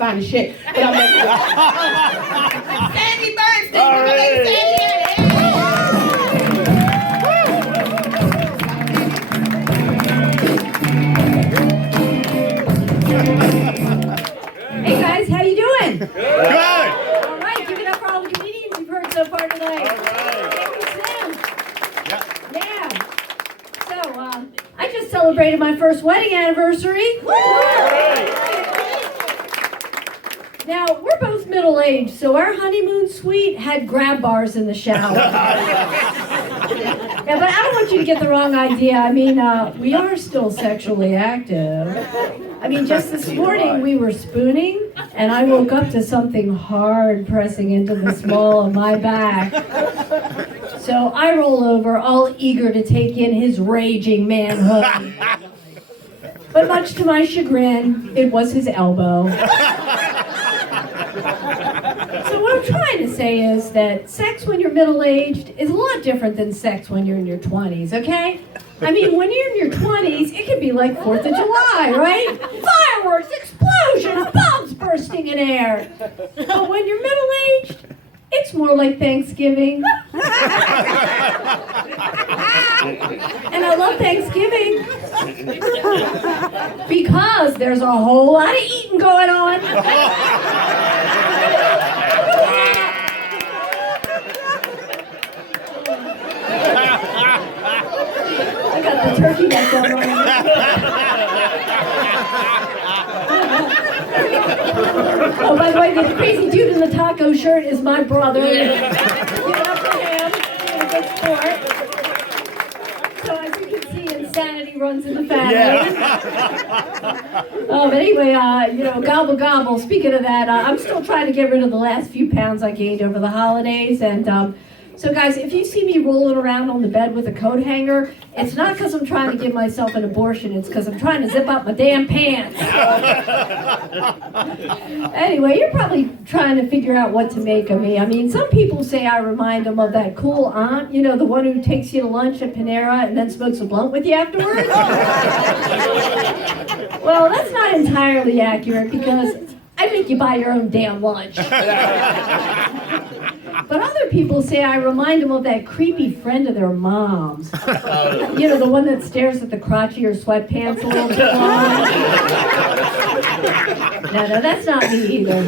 fine as shit. But I'm like, Sandy Bernstein, All right. Hey guys, how you doing? Good. All right, give it up for all the comedians you've heard so far tonight. All right. Thank you, Sam. Yeah. So, I just celebrated my first wedding anniversary. Now, we're both middle-aged, so our honeymoon suite had grab bars in the shower. Yeah, but I don't want you to get the wrong idea. I mean, we are still sexually active. I mean, just this morning we were spooning, and I woke up to something hard pressing into the small of my back. So I roll over, all eager to take in his raging manhood. But much to my chagrin, it was his elbow. So what I'm trying to say is that sex when you're middle-aged is a lot different than sex when you're in your 20s, okay? I mean, when you're in your 20s, it can be like 4th of July, right? Fireworks, explosions, bombs bursting in air. But when you're middle-aged, it's more like Thanksgiving. And I love Thanksgiving because there's a whole lot of eating going on. I got the turkey neck going on. Oh, by the way, the crazy dude in the taco shirt is my brother. Give it up for him. He's a good sport. So as you can see, insanity runs in the family. Yeah. Oh, but anyway, gobble gobble. Speaking of that, I'm still trying to get rid of the last few pounds I gained over the holidays, and so guys, if you see me rolling around on the bed with a coat hanger, it's not because I'm trying to give myself an abortion, it's because I'm trying to zip up my damn pants. Anyway, you're probably trying to figure out what to make of me. I mean, some people say I remind them of that cool aunt, you know, the one who takes you to lunch at Panera and then smokes a blunt with you afterwards. Well, that's not entirely accurate because I make you buy your own damn lunch. But other people say I remind them of that creepy friend of their mom's. You know, the one that stares at the crotch of your sweatpants a little bit long. No, that's not me either.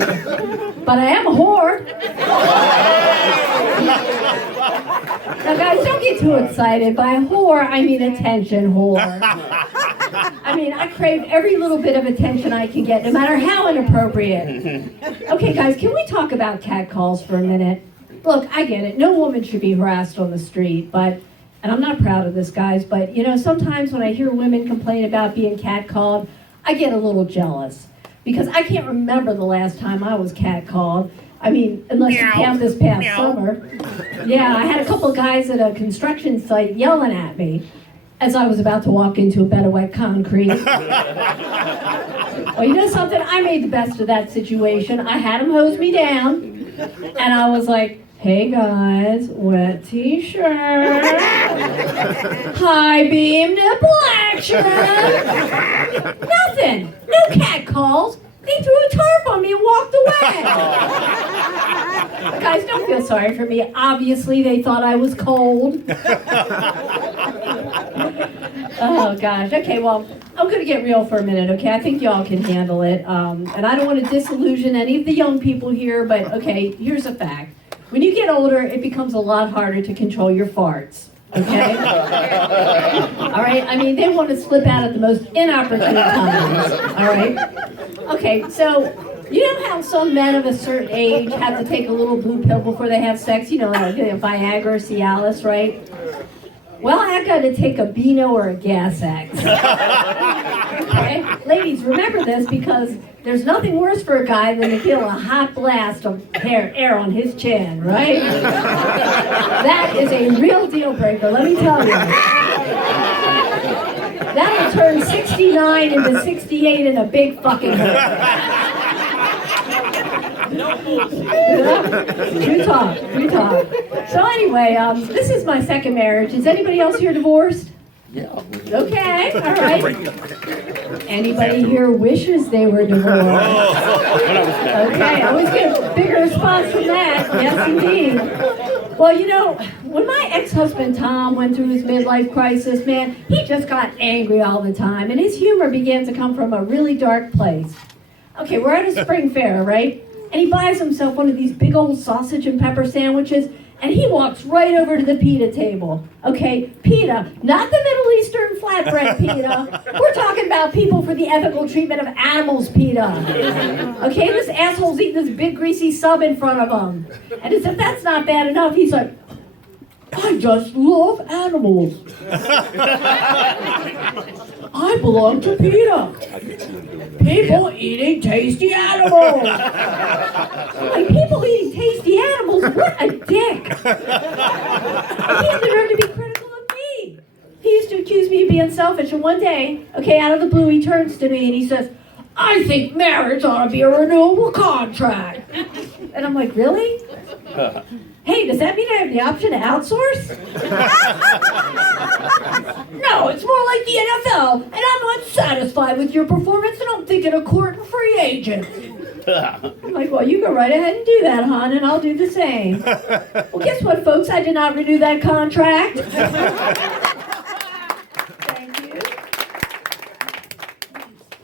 But I am a whore. Now guys, don't get too excited. By whore, I mean attention whore. I mean, I crave every little bit of attention I can get, no matter how inappropriate. Okay, guys, can we talk about catcalls for a minute? Look, I get it. No woman should be harassed on the street, and I'm not proud of this, guys, but, you know, sometimes when I hear women complain about being catcalled, I get a little jealous. Because I can't remember the last time I was catcalled. I mean, unless you count this past summer. Yeah, I had a couple guys at a construction site yelling at me as I was about to walk into a bed of wet concrete. Well, you know something? I made the best of that situation. I had them hose me down, and I was like, hey guys, wet t-shirt, high beam nipple action. Nothing, no cat calls. They threw a tarp on me and walked away. Guys, don't feel sorry for me. Obviously, they thought I was cold. Oh, gosh. Okay, well, I'm going to get real for a minute, okay? I think y'all can handle it. And I don't want to disillusion any of the young people here, but, okay, here's a fact. When you get older, it becomes a lot harder to control your farts. Okay? All right? I mean, they want to slip out at the most inopportune times. All right? Okay, so you know how some men of a certain age have to take a little blue pill before they have sex? You know, like Viagra or Cialis, right? Well, I got to take a Beano or a Gas X. Okay? Ladies, remember this because there's nothing worse for a guy than to feel a hot blast of air on his chin, right? That is a real deal breaker, let me tell you. That'll turn 69 into 68 in a big fucking hole. True talk. So anyway, this is my second marriage. Is anybody else here divorced? Yeah. Okay, all right. Anybody here wishes they were divorced? Okay, I always get a bigger response from that. Yes, indeed. Well, when my ex-husband Tom went through his midlife crisis, man, he just got angry all the time, and his humor began to come from a really dark place. Okay, we're at a spring fair, right? And he buys himself one of these big old sausage and pepper sandwiches, and he walks right over to the pita table. Okay, pita, not the Middle Eastern flatbread pita. We're talking about people for the ethical treatment of animals pita. Okay, this asshole's eating this big greasy sub in front of him. And as if that's not bad enough, he's like, I just love animals. I belong to PETA. People eating tasty animals. Like, people eating tasty animals? What a dick. He had the nerve to be critical of me. He used to accuse me of being selfish, and one day, okay, out of the blue, he turns to me and he says, I think marriage ought to be a renewable contract. And I'm like, really? Hey, does that mean I have the option to outsource? No, it's more like the NFL, and I'm not satisfied with your performance, and I'm thinking of courting free agents. I'm like, well, you go right ahead and do that, hon, and I'll do the same. Well, guess what, folks? I did not renew that contract. Thank you.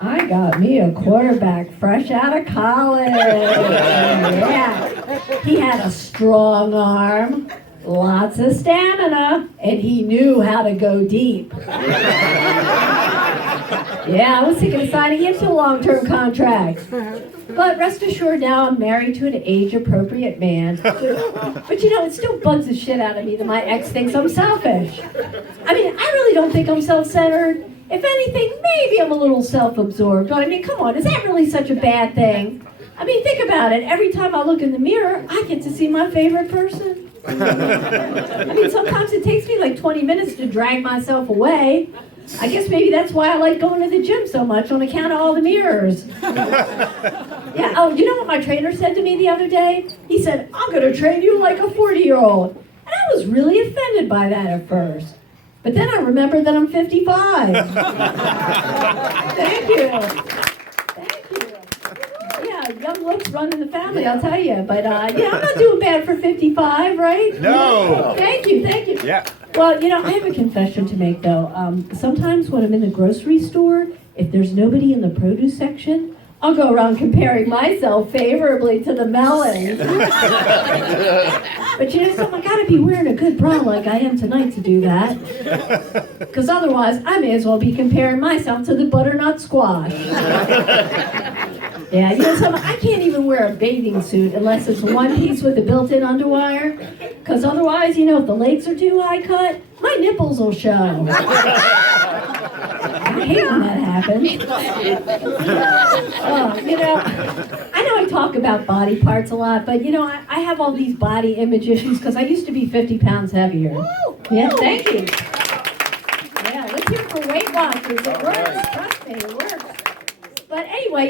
I got me a quarterback fresh out of college. Yeah. He had a strong arm, lots of stamina, and he knew how to go deep. Yeah, I was thinking of signing him to a long-term contract. But rest assured, now I'm married to an age-appropriate man. But it still bugs the shit out of me that my ex thinks I'm selfish. I mean, I really don't think I'm self-centered. If anything, maybe I'm a little self-absorbed. But I mean, come on, is that really such a bad thing? I mean, think about it. Every time I look in the mirror, I get to see my favorite person. I mean, sometimes it takes me like 20 minutes to drag myself away. I guess maybe that's why I like going to the gym so much, on account of all the mirrors. Yeah, oh, you know what my trainer said to me the other day? He said, I'm going to train you like a 40-year-old. And I was really offended by that at first. But then I remembered that I'm 55. Thank you. Yeah, young looks run in the family, I'll tell you. But, I'm not doing bad for 55, right? No. Thank you. Yeah. Well, I have a confession to make, though. Sometimes when I'm in the grocery store, if there's nobody in the produce section, I'll go around comparing myself favorably to the melons. But something, I gotta be wearing a good bra like I am tonight to do that. Because otherwise, I may as well be comparing myself to the butternut squash. Yeah, something, I can't even wear a bathing suit unless it's one piece with a built-in underwire. Because otherwise, if the legs are too high cut, my nipples will show. I hate when that happens. I know I talk about body parts a lot, but I have all these body image issues because I used to be 50 pounds heavier. Yeah, thank you. Yeah, let's hear it for Weight Watchers. It works. Trust me, it works. But anyway,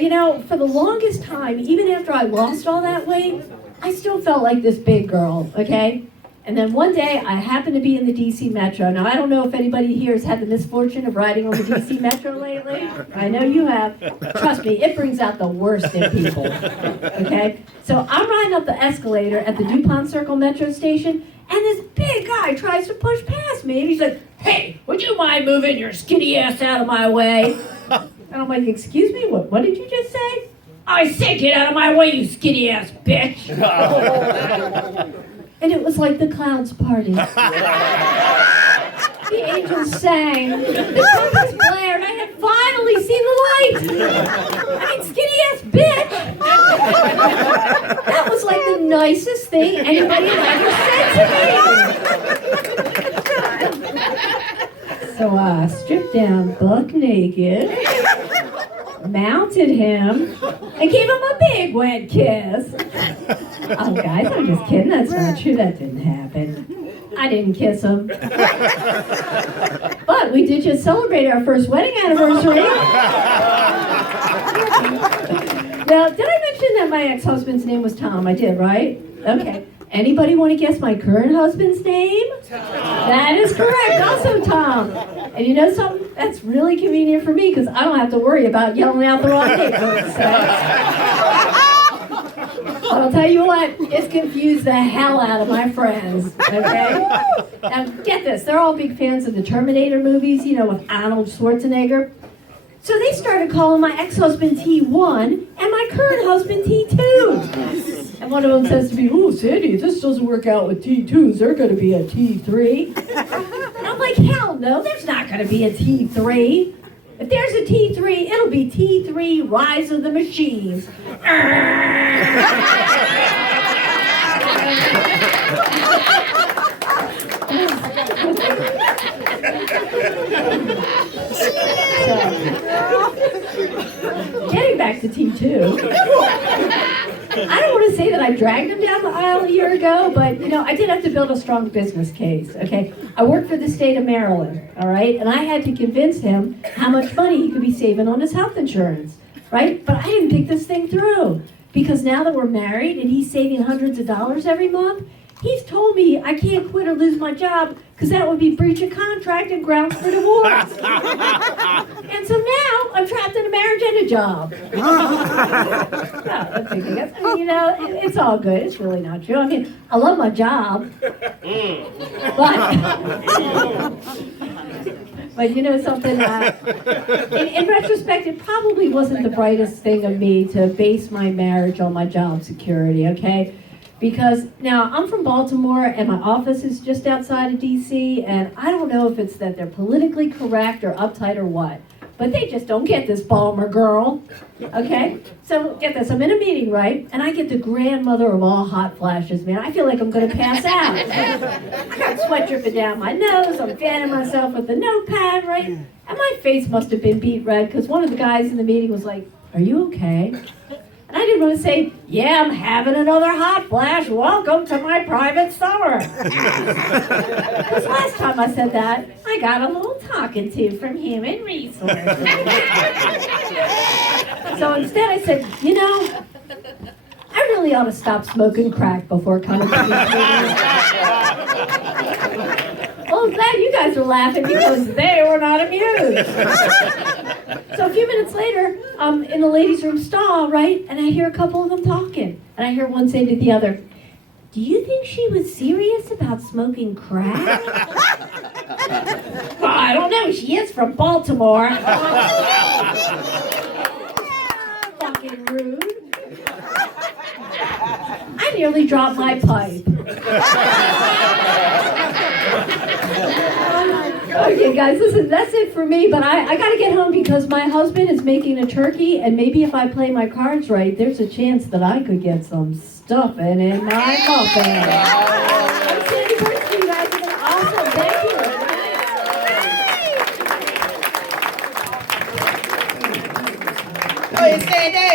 for the longest time, even after I lost all that weight, I still felt like this big girl, okay? And then one day, I happened to be in the D.C. Metro. Now, I don't know if anybody here has had the misfortune of riding on the D.C. Metro lately. I know you have. Trust me, it brings out the worst in people, okay? So I'm riding up the escalator at the DuPont Circle Metro station, and this big guy tries to push past me. And he's like, hey, would you mind moving your skinny ass out of my way? And I'm like, excuse me, what did you just say? I said get out of my way, you skinny ass bitch. And it was like the clouds party. The angels sang, the trumpets blared, I had finally seen the light. I mean, skinny ass bitch. That was like the nicest thing anybody had ever said to me. So I stripped down buck naked, mounted him, and gave him a big wet kiss. Oh, guys, I'm just kidding. That's not true. That didn't happen. I didn't kiss him. But we did just celebrate our first wedding anniversary. Now, did I mention that my ex-husband's name was Tom? I did, right? Okay. Anybody want to guess my current husband's name? Tom. That is correct, also Tom. And you know something? That's really convenient for me because I don't have to worry about yelling out the wrong name. I'll tell you what, it's confused the hell out of my friends, okay? Now, get this, they're all big fans of the Terminator movies, you know, with Arnold Schwarzenegger. So they started calling my ex-husband T1 and my current husband T2. And one of them says to me, "Oh, Sandy, if this doesn't work out with T2s, they're going to be a T3. And I'm like, hell no, there's not going to be a T3. If there's a T3, it'll be T3 Rise of the Machines." Getting back to T2, I don't want to say that I dragged him down the aisle a year ago, but you know, I did have to build a strong business case, okay? I worked for the state of Maryland, all right? And I had to convince him how much money he could be saving on his health insurance, right? But I didn't think this thing through, because now that we're married and he's saving hundreds of dollars every month, he's told me I can't quit or lose my job because that would be breach of contract and grounds for divorce. And so now I'm trapped in a marriage and a job. I'm thinking, you know, it's all good. It's really not true. I mean, I love my job. But you know something, in retrospect, it probably wasn't the brightest thing of me to base my marriage on my job security, okay? Because now I'm from Baltimore and my office is just outside of DC, and I don't know if it's that they're politically correct or uptight or what, but they just don't get this Balmer girl, okay? So get this, I'm in a meeting, right? And I get the grandmother of all hot flashes, man. I feel like I'm gonna pass out. I got sweat dripping down my nose, I'm fanning myself with the notepad, right? And my face must have been beet red because one of the guys in the meeting was like, "Are you okay?" And I didn't want to say, "Yeah, I'm having another hot flash. Welcome to my private summer." Because last time I said that, I got a little talking to from Human Resources. So instead I said, "You know, I really ought to stop smoking crack before coming to these meetings." Well, I'm glad you guys are laughing because they were not amused. So a few minutes later, I'm in the ladies' room stall, right? And I hear a couple of them talking. And I hear one say to the other, "Do you think she was serious about smoking crack?" "Well, I don't know. She is from Baltimore." Fucking rude. I nearly dropped my pipe. Okay, guys, listen, that's it for me, but I gotta get home because my husband is making a turkey, and maybe if I play my cards right, there's a chance that I could get some stuffing in my muffin. I'm Sandy Burst, you guys have been awesome. Thank you. Oh, it's Sandy.